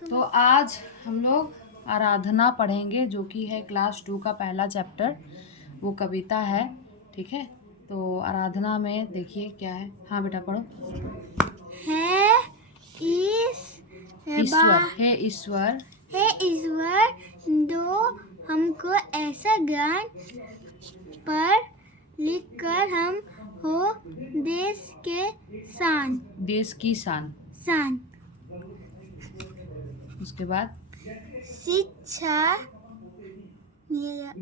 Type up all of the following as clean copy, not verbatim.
तो आज हम लोग आराधना पढ़ेंगे, जो कि है क्लास 2 का पहला चैप्टर। वो कविता है, ठीक है। तो आराधना में देखिए क्या है। हाँ बेटा पढ़ो। है ईश्वर, हे ईश्वर, हे ईश्वर, दो हमको ऐसा ज्ञान पर लिखकर हम हो देश के शान देश की शान। शान। उसके बाद शिक्षा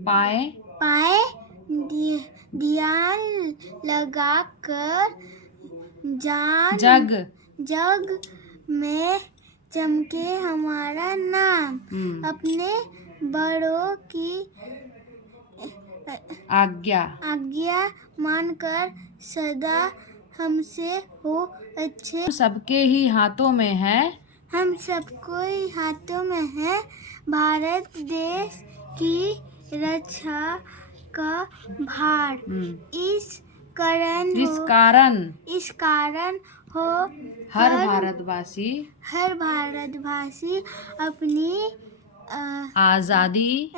पाए पाए ध्यान लगाकर जान जग जग में चमके हमारा नाम। अपने बड़ों की आज्ञा आज्ञा मानकर सदा हमसे हो अच्छे। सबके ही हाथों में है, हम सबको ही हाथों में है भारत देश की रक्षा का भार। इस कारण हो हर भारतवासी भारतवासी अपनी आजादी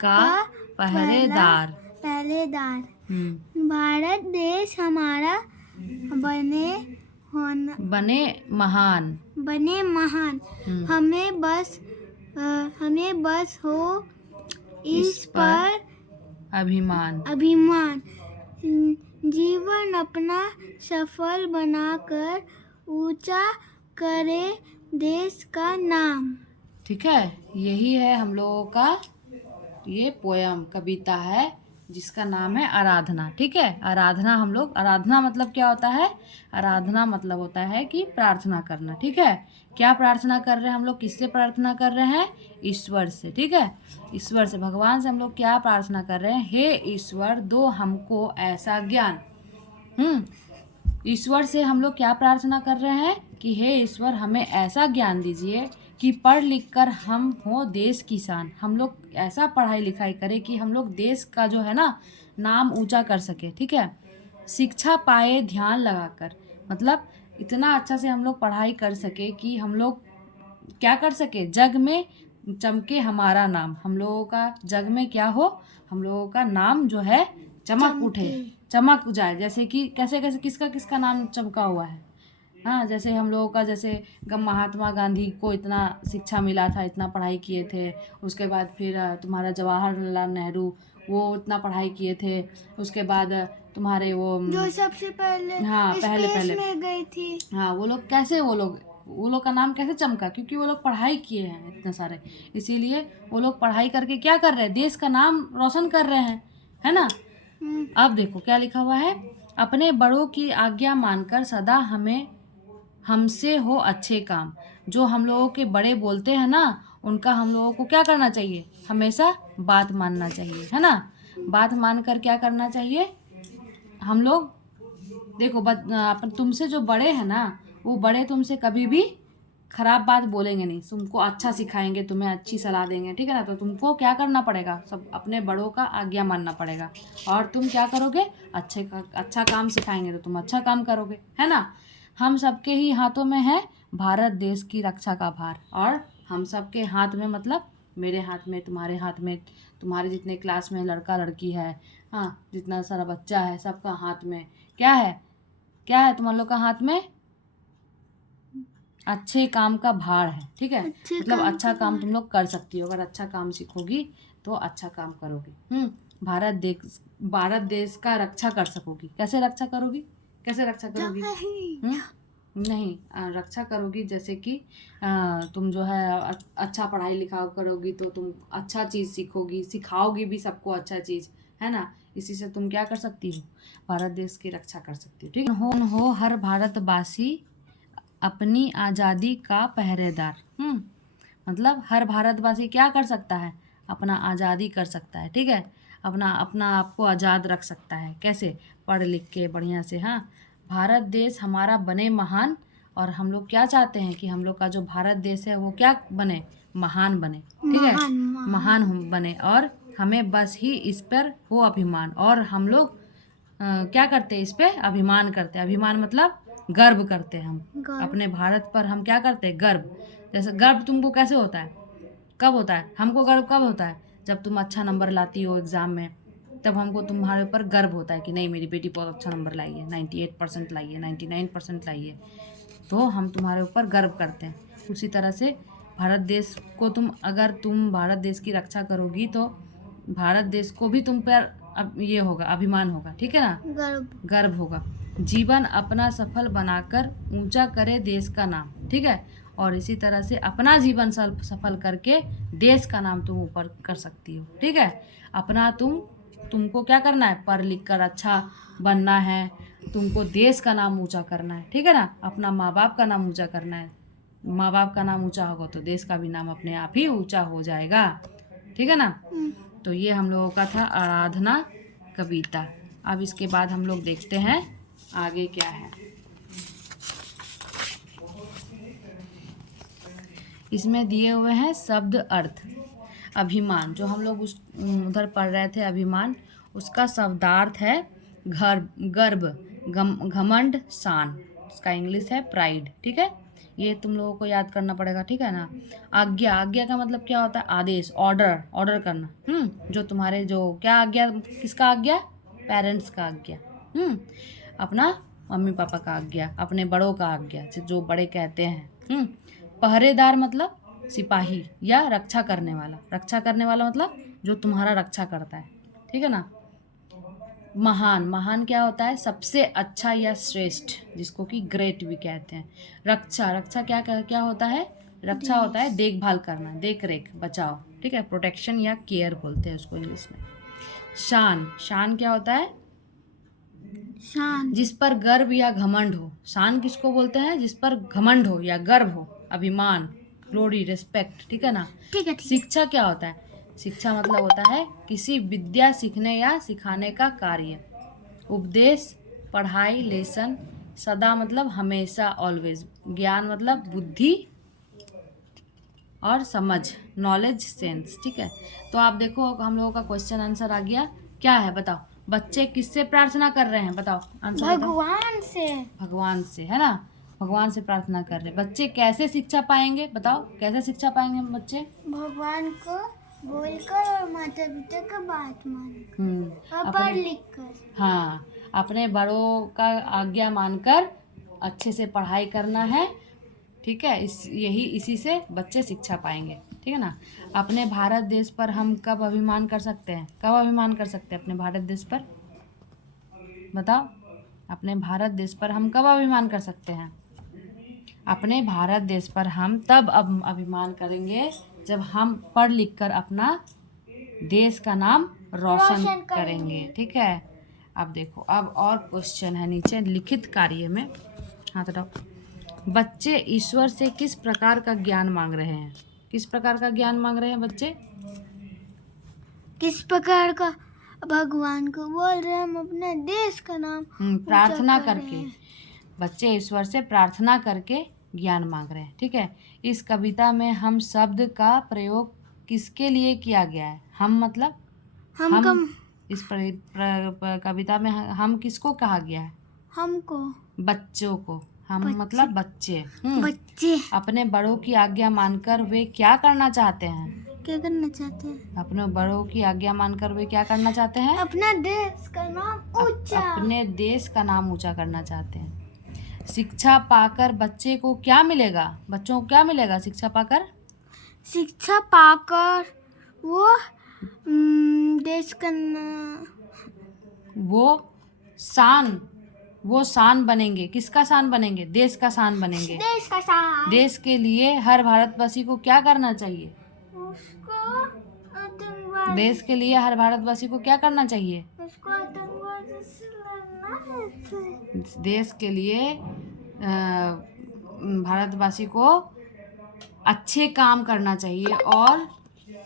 का पहरेदार। भारत देश हमारा बने महान। हमें बस हो इस पर अभिमान। जीवन अपना सफल बनाकर ऊंचा करे देश का नाम। ठीक है, यही है हम लोगों का ये पोयम, कविता है, जिसका नाम है आराधना। ठीक है, आराधना मतलब क्या होता है? आराधना मतलब होता है कि प्रार्थना करना। ठीक है, क्या प्रार्थना कर रहे हैं हम लोग? किससे प्रार्थना कर रहे हैं? ईश्वर से। ठीक है, ईश्वर से, भगवान से हम लोग क्या प्रार्थना कर रहे हैं? हे ईश्वर, दो हमको ऐसा ज्ञान। ईश्वर से हम लोग क्या प्रार्थना कर रहे हैं कि हे ईश्वर, हमें ऐसा ज्ञान दीजिए कि पढ़ लिख कर हम हो देश की शान। हम लोग ऐसा पढ़ाई लिखाई करें कि हम लोग देश का जो है ना नाम ऊंचा कर सके। ठीक है, शिक्षा पाए ध्यान लगाकर, मतलब इतना अच्छा से हम लोग पढ़ाई कर सके कि हम लोग क्या कर सके? जग में चमके हमारा नाम। हम लोगों का जग में क्या हो? हम लोगों का नाम जो है चमक जाए। जैसे कि कैसे किसका नाम चमका हुआ है? हाँ, जैसे हम लोगों का, जैसे महात्मा गांधी को इतना शिक्षा मिला था, इतना पढ़ाई किए थे। उसके बाद फिर तुम्हारा जवाहरलाल नेहरू, वो इतना पढ़ाई किए थे। उसके बाद तुम्हारे वो जो सबसे पहले पहले में गई थी। हाँ, वो लोग का नाम कैसे चमका? क्योंकि वो लोग पढ़ाई किए हैं इतने सारे, इसीलिए वो लोग पढ़ाई करके क्या कर रहे हैं? देश का नाम रोशन कर रहे हैं, है ना। अब देखो क्या लिखा हुआ है। अपने बड़ों की आज्ञा मानकर सदा हमसे हो अच्छे काम। जो हम लोगों के बड़े बोलते हैं ना, उनका हम लोगों को क्या करना चाहिए? हमेशा बात मानना चाहिए, है ना। बात मानकर क्या करना चाहिए? हम लोग देखो, तुमसे जो बड़े हैं ना, वो बड़े तुमसे कभी भी खराब बात बोलेंगे नहीं, तुमको अच्छा सिखाएंगे, तुम्हें अच्छी सलाह देंगे। ठीक है ना, तो तुमको क्या करना पड़ेगा? सब अपने बड़ों का आज्ञा मानना पड़ेगा। और तुम क्या करोगे? अच्छा काम सिखाएंगे तो तुम अच्छा काम करोगे, है ना। हम सबके ही हाथों में है भारत देश की रक्षा का भार। और हम सबके हाथ में मतलब मेरे हाथ में, तुम्हारे हाथ में, तुम्हारे जितने क्लास में लड़का लड़की है, हाँ, जितना सारा बच्चा है, सबका हाथ में क्या है तुम लोग का हाथ में? अच्छे काम का भार है। ठीक है, मतलब अच्छा काम तुम लोग कर सकती हो। अगर अच्छा काम सीखोगी तो अच्छा काम करोगी। भारत देश का रक्षा कर सकोगी। कैसे रक्षा करोगी? नहीं, रक्षा करोगी जैसे कि तुम जो है अच्छा पढ़ाई लिखाई करोगी तो तुम अच्छा चीज़ सीखोगी, सिखाओगी भी सबको अच्छा चीज़, है ना। इसी से तुम क्या कर सकती हो? भारत देश की रक्षा कर सकती हो। ठीक है, हो हर भारतवासी अपनी आज़ादी का पहरेदार। मतलब हर भारतवासी क्या कर सकता है? अपना आज़ादी कर सकता है। ठीक है, अपना आप को आज़ाद रख सकता है। कैसे? पढ़ लिख के बढ़िया से। हाँ, भारत देश हमारा बने महान। और हम लोग क्या चाहते हैं कि हम लोग का जो भारत देश है वो क्या बने? महान बने। ठीक है, महान बने। और हमें बस ही इस पर हो अभिमान। और हम लोग क्या करते हैं? इस पे अभिमान करते हैं। अभिमान मतलब गर्व करते हैं। हम अपने भारत पर हम क्या करते हैं? गर्व। जैसे गर्व तुमको कैसे होता है, कब होता है, हमको गर्व कब होता है, जब तुम अच्छा नंबर लाती हो एग्ज़ाम में, तब हमको तुम्हारे ऊपर गर्व होता है कि नहीं मेरी बेटी बहुत अच्छा नंबर लाई है, 98% लाई है, 99% लाई है, तो हम तुम्हारे ऊपर गर्व करते हैं। उसी तरह से भारत देश को अगर तुम भारत देश की रक्षा करोगी तो भारत देश को भी तुम पर अब ये होगा, अभिमान होगा, ठीक है ना, गर्व होगा। जीवन अपना सफल बनाकर ऊंचा करे देश का नाम, ठीक है, और इसी तरह से अपना जीवन सफल करके देश का नाम तुम ऊपर कर सकती हो, ठीक है। अपना तुमको क्या करना है, पढ़ लिख कर अच्छा बनना है, तुमको देश का नाम ऊंचा करना है, ठीक है ना, अपना माँ बाप का नाम ऊंचा करना है। माँ बाप का नाम ऊंचा होगा तो देश का भी नाम अपने आप ही ऊंचा हो जाएगा, ठीक है ना। तो ये हम लोगों का था आराधना कविता। अब इसके बाद हम लोग देखते हैं आगे क्या है। इसमें दिए हुए हैं शब्द अर्थ। अभिमान, जो हम लोग उधर पढ़ रहे थे अभिमान, उसका शब्दार्थ है गर्व, घमंड, शान। इसका इंग्लिश है प्राइड, ठीक है। ये तुम लोगों को याद करना पड़ेगा, ठीक है ना। आज्ञा, आज्ञा का मतलब क्या होता है, आदेश, ऑर्डर करना। जो तुम्हारे जो क्या आज्ञा, किसका आज्ञा, पेरेंट्स का आज्ञा, अपना मम्मी पापा का आज्ञा, अपने बड़ों का आज्ञा, जो बड़े कहते हैं। पहरेदार मतलब सिपाही या रक्षा करने वाला मतलब जो तुम्हारा रक्षा करता है, ठीक है ना। महान, महान क्या होता है, सबसे अच्छा या श्रेष्ठ, जिसको कि ग्रेट भी कहते हैं। रक्षा क्या होता है, रक्षा होता है देखभाल करना, देख रेख, बचाव, ठीक है, प्रोटेक्शन या केयर बोलते हैं उसको इंग्लिश में। शान क्या होता है, शान जिस पर गर्व या घमंड हो। शान किसको बोलते हैं, जिस पर घमंड हो या गर्व हो, अभिमान, ग्लोरी, रिस्पेक्ट, ठीक है ना। ठीक है। शिक्षा क्या होता है, शिक्षा मतलब होता है किसी विद्या सीखने या सिखाने का कार्य। उपदेश, पढ़ाई, लेसन। सदा मतलब हमेशा, ऑलवेज। ज्ञान मतलब बुद्धि और समझ, नॉलेज, सेंस, ठीक है। तो आप देखो हम लोगों का क्वेश्चन आंसर आ गया, क्या है बताओ। बच्चे किससे प्रार्थना कर रहे हैं, बताओ आंसर। भगवान से, है ना, भगवान से प्रार्थना कर रहे हैं। बच्चे कैसे शिक्षा पाएंगे, बताओ कैसे शिक्षा पाएंगे बच्चे, भगवान को बोलकर और माता पिता का बात मानकर, पढ़ लिख कर। हाँ, अपने बड़ों का आज्ञा मानकर अच्छे से पढ़ाई करना है, ठीक है। इसी से बच्चे शिक्षा पाएंगे, ठीक है ना। अपने भारत देश पर हम कब अभिमान कर सकते हैं, अपने भारत देश पर, बताओ। अपने भारत देश पर हम कब अभिमान कर सकते हैं, अपने भारत देश पर हम तब अभिमान करेंगे जब हम पढ़ लिख कर अपना देश का नाम रोशन करेंगे, ठीक है। अब देखो, अब और क्वेश्चन है नीचे लिखित कार्य में, हाथ हटाओ। बच्चे ईश्वर से किस प्रकार का ज्ञान मांग रहे हैं, किस प्रकार का ज्ञान मांग रहे हैं बच्चे, किस प्रकार का, भगवान को बोल रहे हैं हम अपने देश का नाम प्रार्थना करके, बच्चे ईश्वर से प्रार्थना करके ज्ञान मांग रहे हैं, ठीक है। इस कविता में हम शब्द का प्रयोग किसके लिए किया गया है, हम मतलब हम इस कविता में हम किसको कहा गया है, हमको, बच्चों को, हम मतलब बच्चे। अपने बड़ों की आज्ञा मानकर वे क्या करना चाहते हैं, अपने बड़ों की आज्ञा मानकर वे क्या करना चाहते हैं, अपना देश का नाम ऊंचा, अपने देश का नाम ऊंचा करना चाहते हैं। शिक्षा पाकर बच्चे को क्या मिलेगा, बच्चों को क्या मिलेगा शिक्षा पाकर, वो देश का वो शान बनेंगे, किसका शान बनेंगे, देश का शान बनेंगे। देश के लिए हर भारतवासी को क्या करना चाहिए, देश के लिए हर भारतवासी को क्या करना चाहिए, देश के लिए भारतवासी को अच्छे काम करना चाहिए और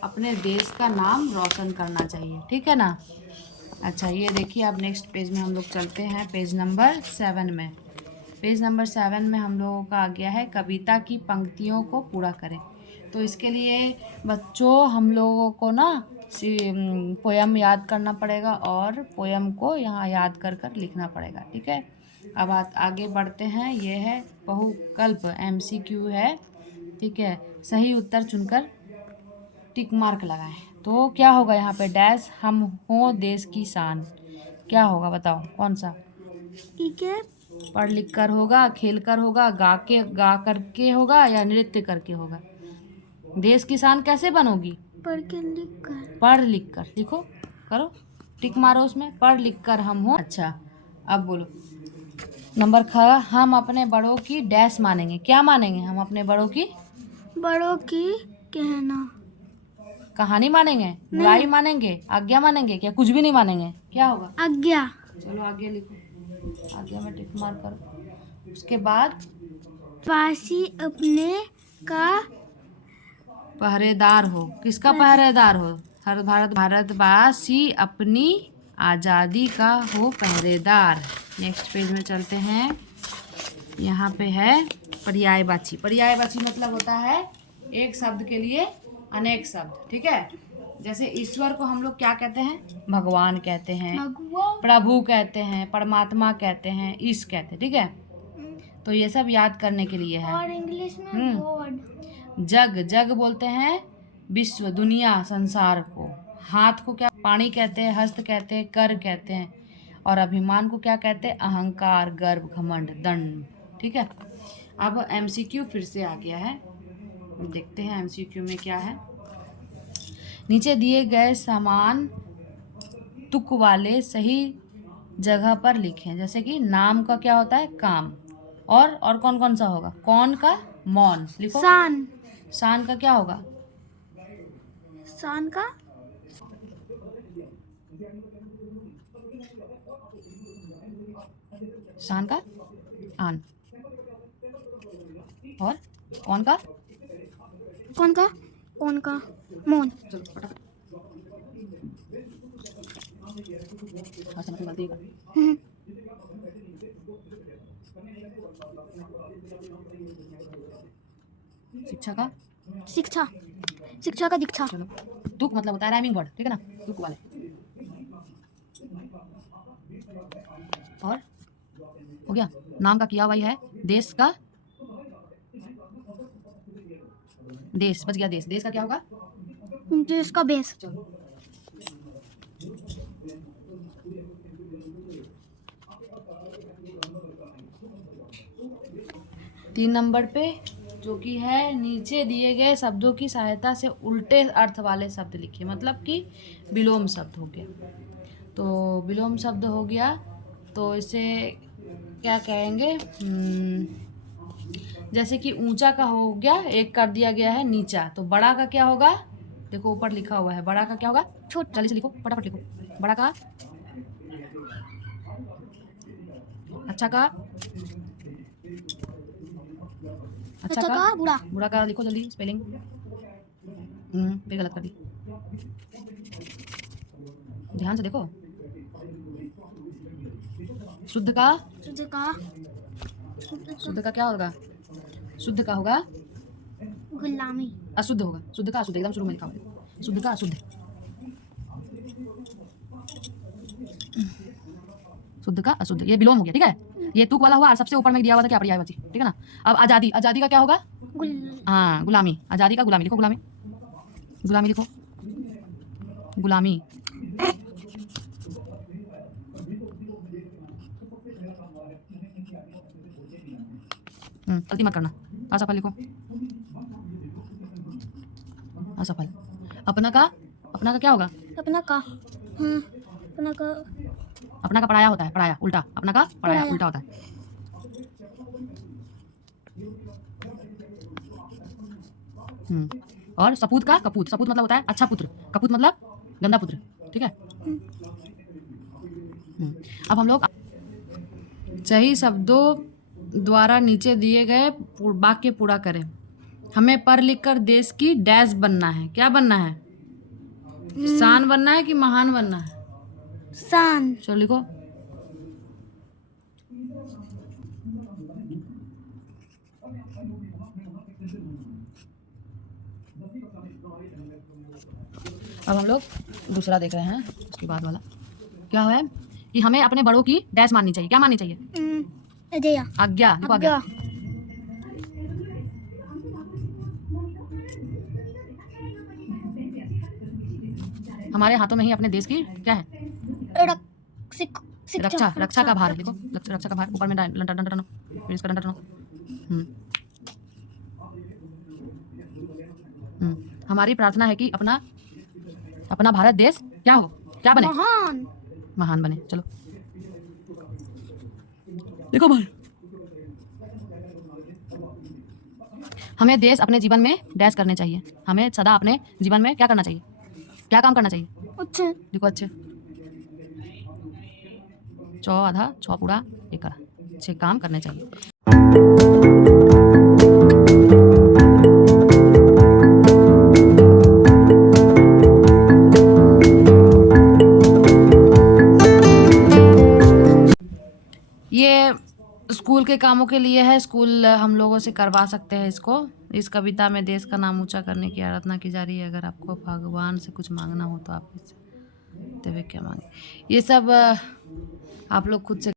अपने देश का नाम रोशन करना चाहिए, ठीक है ना। अच्छा, ये देखिए अब नेक्स्ट पेज में हम लोग चलते हैं, पेज नंबर 7 में। पेज नंबर 7 में हम लोगों का आ गया है कविता की पंक्तियों को पूरा करें। तो इसके लिए बच्चों हम लोगों को ना पोयम याद करना पड़ेगा और पोयम को यहाँ याद कर कर लिखना पड़ेगा, ठीक है। अब आगे बढ़ते हैं, ये है बहुकल्प, MCQ है, ठीक है, सही उत्तर चुनकर टिक मार्क लगाएं। तो क्या होगा यहाँ पे, डैश हम हो देश की शान, क्या होगा बताओ कौन सा? ठीक है, पढ़ लिख कर होगा, खेल कर होगा, गा करके होगा या नृत्य करके होगा? देश की शान कैसे बनोगी? पढ़ के लिख कर। पढ़ लिख कर, लिखो, करो, टिक मारो उसमें, पढ़ लिख कर हम हो। अच्छा, अब बोलो नंबर ख, हम अपने बड़ों की डैश मानेंगे, क्या मानेंगे हम अपने बड़ों की? बड़ों की कहना। कहानी मानेंगे, बुराई मानेंगे, आज्ञा मानेंगे, क्या कुछ भी नहीं मानेंगे? क्या होगा? आज्ञा। चलो आगे लिखो, आगे में टिक मार करो। उसके बाद वासी अपने का पहरेदार हो, किसका पहरेदार हो? हर भारतवासी अपनी आज़ादी का हो पहरेदार। नेक्स्ट पेज में चलते हैं, यहाँ पे है पर्यायवाची। पर्यायवाची मतलब होता है एक शब्द के लिए अनेक शब्द, ठीक है। जैसे ईश्वर को हम लोग क्या कहते हैं? भगवान कहते हैं, प्रभु कहते हैं, परमात्मा कहते हैं, ईश कहते हैं, ठीक है। तो ये सब याद करने के लिए है। और इंग्लिश में गॉड। जग, जग बोलते हैं विश्व, दुनिया, संसार को। हाथ को क्या पाणी कहते हैं, हस्त कहते हैं, कर कहते हैं। और अभिमान को क्या कहते हैं? अहंकार, गर्व, घमंड, दंड, ठीक है। अब एमसीक्यू फिर से आ गया है, देखते हैं एमसीक्यू में क्या है। नीचे दिए गए समान तुक वाले सही जगह पर लिखें। जैसे कि नाम का क्या होता है? काम। और कौन कौन सा होगा? कौन का मौन, लिखो। शान। शान का क्या होगा? शान का शान का आन। और कौन का? कौन का? कौन का मौन। चलो फटाफट। हाँ, समझ में आती है। हम्म, शिक्षा का शिक्षा। शिक्षा का दीक्षा। चलो, तुक मतलब होता है राइमिंग वर्ड, ठीक है ना, तुक वाले। और हो गया, नाम का किया हुआ ही है। देश का, देश बच गया, देश, देश का क्या होगा? देश का बेस। चलो, तीन नंबर पे जो कि है, नीचे दिए गए शब्दों की सहायता से उल्टे अर्थ वाले शब्द लिखिए। मतलब कि विलोम शब्द हो गया। तो विलोम शब्द हो गया तो इसे क्या कहेंगे? जैसे कि ऊंचा का हो गया, एक कर दिया गया है नीचा, तो बड़ा का क्या होगा? देखो ऊपर लिखा हुआ है, बड़ा का क्या होगा? छोटा। जल्दी से लिखो, फटाफट लिखो। बड़ा का, अच्छा का, अच्छा का, बुरा। बुरा का लिखो जल्दी, स्पेलिंग। फिर गलत कर दी, ध्यान से देखो। शुद्ध का, शुद्ध का, शुद्ध का क्या होगा? शुद्ध का होगा गुलामी। अशुद्ध होगा। शुद्ध का अशुद्ध, एकदम शुरू में लिखा हुआ है, शुद्ध का अशुद्ध। शुद्ध का अशुद्ध, ये विलोम हो गया, ठीक है। ये तुक वाला हुआ और सबसे ऊपर में दिया हुआ था क्या? पर्यायवाची, ठीक है ना। अब आज़ादी, आज़ादी का क्या होगा? हाँ, गुलामी। आज़ादी का गुलामी लिखो, गुलामी, गुलामी लिखो, गुलामी। गलती मत करना, असफल लिखो, असफल। अपना का, अपना का क्या होगा? अपना का, अपना का, अपना का पराया होता है, पराया उल्टा, अपना का पराया उल्टा होता है। और सपूत का कपूत, सपूत मतलब होता है अच्छा पुत्र, कपूत मतलब गंदा पुत्र, ठीक है। अब हम लोग सही शब्दों द्वारा नीचे दिए गए वाक्य पूरा करें। हमें पढ़ लिख कर देश की डैश बनना है। क्या बनना है? शान बनना है कि महान बनना है? शान। चलो लिखो, अब हम लोग दूसरा देख रहे हैं, उसके बाद वाला क्या है कि हमें अपने बड़ों की डैश माननी चाहिए। क्या माननी चाहिए? आज्ञा। आज्ञा, लिखो आज्ञा। हमारे हाथों में ही अपने देश की क्या है, रक्षा का भार है। देखो रक्षा का भार, ऊपर में डंडा टनो, फिर इसका डंडा टनो। हमारी प्रार्थना है कि अपना भारत देश क्या हो, क्या बने, महान बने। चलो देखो भाई, हमें देश अपने जीवन में डैश करने चाहिए। हमें सदा अपने जीवन में क्या करना चाहिए, क्या काम करना चाहिए, अच्छे। देखो अच्छे, चौ आधा छौ पूरा एक अच्छे काम करने चाहिए। ये स्कूल के कामों के लिए है, स्कूल हम लोगों से करवा सकते हैं इसको। इस कविता में देश का नाम ऊंचा करने की आराधना की जा रही है। अगर आपको भगवान से कुछ मांगना हो तो आप इससे, तभी क्या मांगे, ये सब आप लोग खुद से